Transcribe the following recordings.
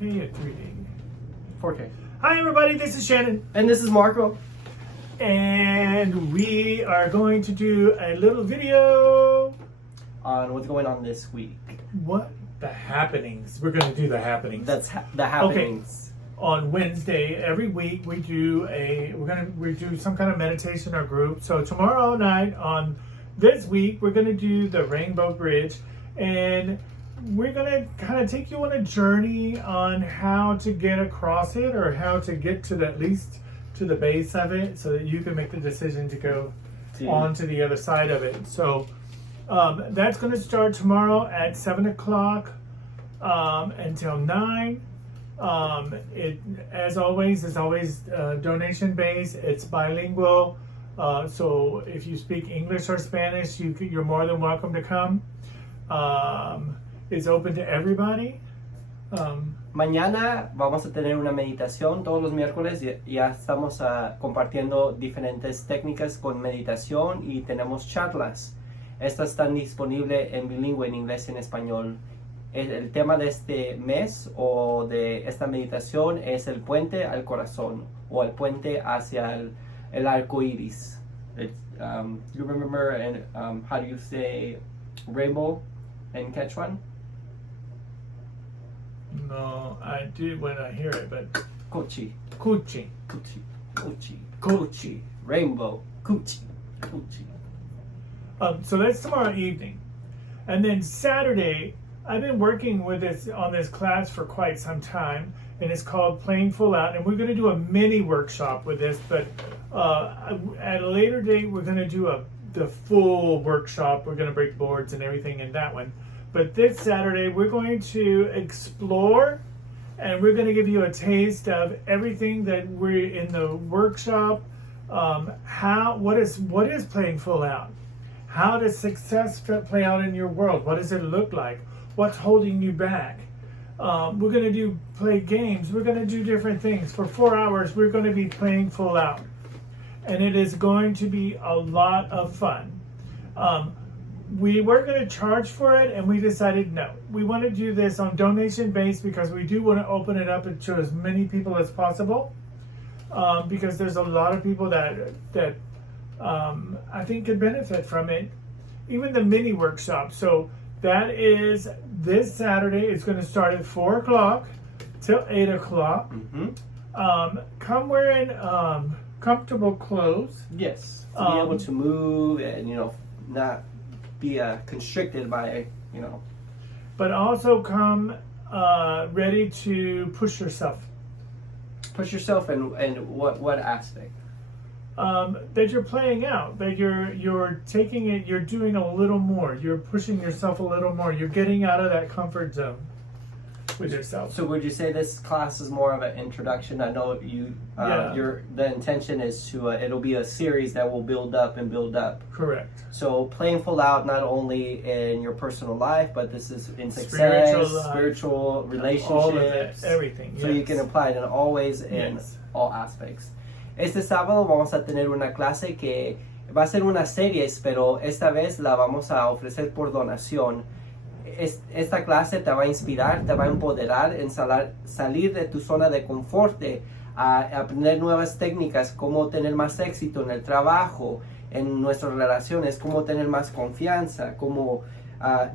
Hey, at 3D. 4K. Hi, everybody. This is Shannon, And this is Marco. and we are going to do a little video. On what's going on this week. What the happenings? We're going to do the happenings. That's the happenings. On Wednesday every week we do some kind of meditation or group. So tomorrow night on this week we're going to do the Rainbow Bridge, and we're going to kind of take you on a journey on how to get across it, or how to get to at least to the base of it, so that you can make the decision to go on to the other side of it. So that's going to start tomorrow at 7 o'clock until 9. It, as always, is always donation based. It's bilingual, so if you speak English or Spanish, you're more than welcome to come. It's open to everybody. Mañana vamos a tener una meditación todos los miércoles. Ya estamos compartiendo diferentes técnicas con meditación y tenemos charlas. Estas están disponibles en bilingüe, en inglés y en español. El tema de este mes o de esta meditación es el puente al corazón, o el puente hacia el arco iris. You remember how do you say rainbow in Quechua? No, I do when I hear it, but Cuchi. Cuchi. Cuchi. Cuchi. Cuchi. Rainbow. Cuchi. Cuchi. So that's tomorrow evening, and then Saturday. I've been working with on this class for quite some time, and it's called Playing Full Out, and we're going to do a mini workshop with this, but at a later date we're going to do the full workshop. We're going to break boards and everything in that one. But this Saturday we're going to explore, and we're going to give you a taste of everything that we're in the workshop. What is playing full out? How does success play out in your world? What does it look like? What's holding you back? We're going to play games. We're going to do different things. For 4 hours, we're going to be playing full out. And it is going to be a lot of fun. We were going to charge for it, and we decided no. We want to do this on donation base, because we do want to open it up to as many people as possible. Because there's a lot of people that I think could benefit from it. Even the mini workshop. So that is this Saturday. It's going to start at 4 o'clock till 8 o'clock. Mm-hmm. Come wearing comfortable clothes. Yes. To be able to move and, not be constricted by, But also come ready to push yourself. Push yourself in what aspect? That you're playing out, that you're taking it, you're doing a little more, you're pushing yourself a little more, you're getting out of that comfort zone with yourself. So would you say this class is more of an introduction? I know the intention is to it'll be a series that will build up and build up. Correct. So playing full out not only in your personal life, but this is in success, spiritual relationships, all of it, everything. So you can apply it in always in all aspects. Este sábado vamos a tener una clase que va a ser una serie, pero esta vez la vamos a ofrecer por donación. Esta clase te va a inspirar, te va a empoderar en salir de tu zona de confort, a aprender nuevas técnicas, cómo tener más éxito en el trabajo, en nuestras relaciones, cómo tener más confianza, cómo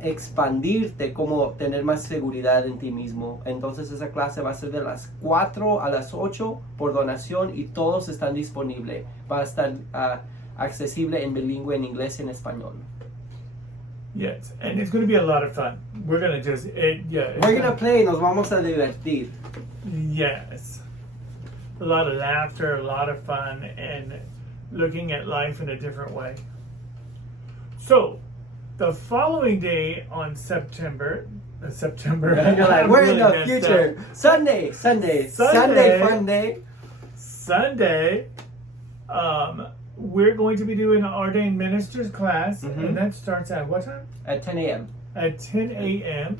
expandirte, cómo tener más seguridad en ti mismo. Entonces esa clase va a ser de las 4 a las 8 por donación, y todos están disponibles. Va a estar accesible en bilingüe, en inglés y en español. Yes, and it's going to be a lot of fun. We're going to we're going to play, nos vamos a divertir. Yes. A lot of laughter, a lot of fun, and looking at life in a different way. So, the following day on September. You're like, we're in the future. Sunday, fun day. Sunday, we're going to be doing an ordained ministers class, and that starts at what time? At 10 a.m. At 10 a.m.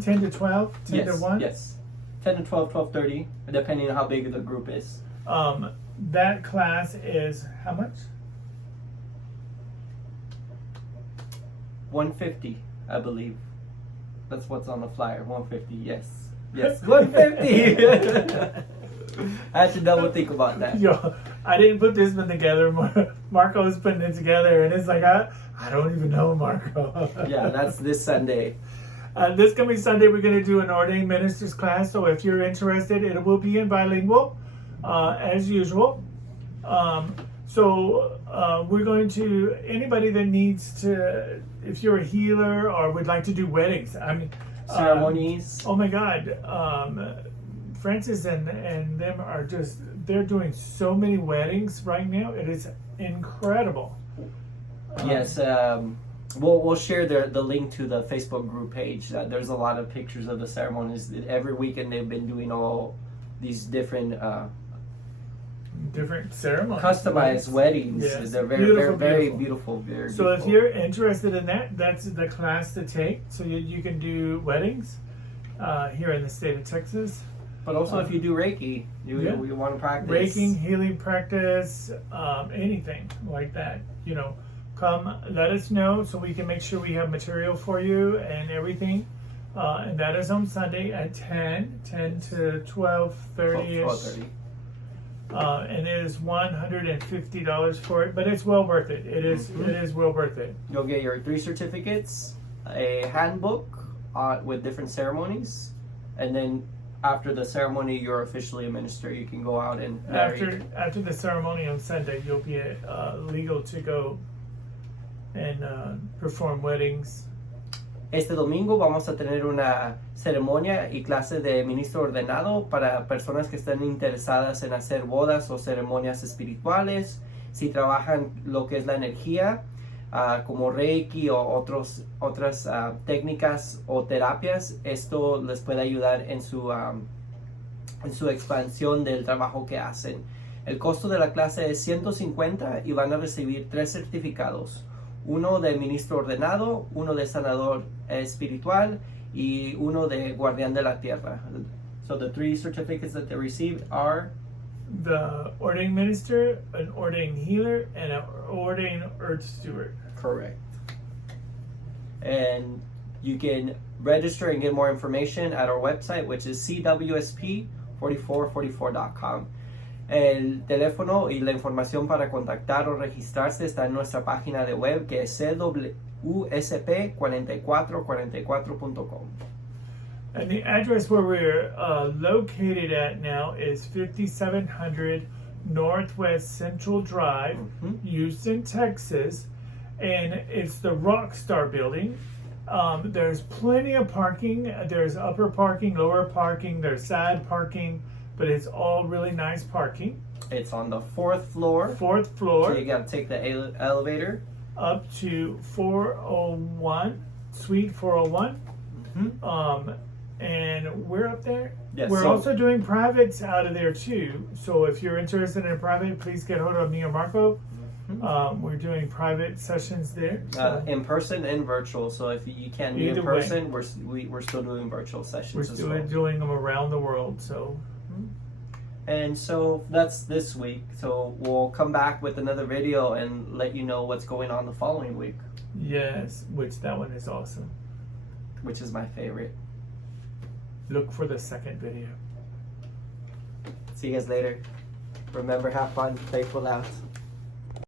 10 to 12, 10 to 1? Yes, 10 to 12, 12:30, depending on how big the group is. That class is how much? $150, I believe. That's what's on the flyer. $150, yes. Yes, 150. I had to double think about that. Yo, I didn't put this one together. Marco was putting it together, and it's like I don't even know Marco. Yeah, that's this Sunday. This coming Sunday, we're going to do an ordained ministers class. So if you're interested, it will be in bilingual, as usual. We're going to anybody that needs to, if you're a healer or would like to do weddings. I mean, Ceremonies. Oh my God, Francis and them are they're doing so many weddings right now. It is incredible. Yes, we'll share the link to the Facebook group page. There's a lot of pictures of the ceremonies. Every weekend they've been doing all these different ceremonies, customized weddings. Yes. They're very beautiful. So if you're interested in that, that's the class to take. So you can do weddings here in the state of Texas. But also if you do Reiki, you want to practice. Reiki, healing practice, anything like that. Come let us know so we can make sure we have material for you and everything. And that is on Sunday at 10 to 12:30ish. And it is $150 for it, but it's well worth it. It is well worth it. You'll get your 3 certificates, a handbook with different ceremonies, and then after the ceremony, you're officially a minister. You can go out and after the ceremony on Sunday, you'll be legal to go and perform weddings. Este domingo vamos a tener una ceremonia y clase de ministro ordenado para personas que estén interesadas en hacer bodas o ceremonias espirituales. Si trabajan lo que es la energía, como Reiki o otras técnicas o terapias, esto les puede ayudar en su expansión del trabajo que hacen. El costo de la clase es $150 y van a recibir 3 certificados. Uno de ministro ordenado, uno de sanador espiritual y uno de guardián de la tierra. So the 3 certificates that they received are the ordained minister, an ordained healer, and an ordained earth steward. correct. And you can register and get more information at our website, which is cwsp4444.com. El teléfono y la información para contactar o registrarse está en nuestra página de web, que es cwsp4444.com. And the address where we're located at now is 5700 Northwest Central Drive, Houston, Texas. And it's the Rockstar building. There's plenty of parking. There's upper parking, lower parking, there's side parking, but it's all really nice parking. It's on the 4th floor. 4th floor. So you gotta take the elevator up to 401, Suite 401. And we're up there. Yes, we're so- also doing privates out of there too. So if you're interested in a private, please get hold of me or Marco. We're doing private sessions there. So in person and virtual. So if you can't meet in Either way. person, we're still doing virtual sessions we're as still well. doing them around the world. So And so that's this week. So we'll come back with another video and let you know what's going on the following week, yes, which that one is awesome. which is my favorite. Look for the second video. See you guys later. Remember, have fun, play full out.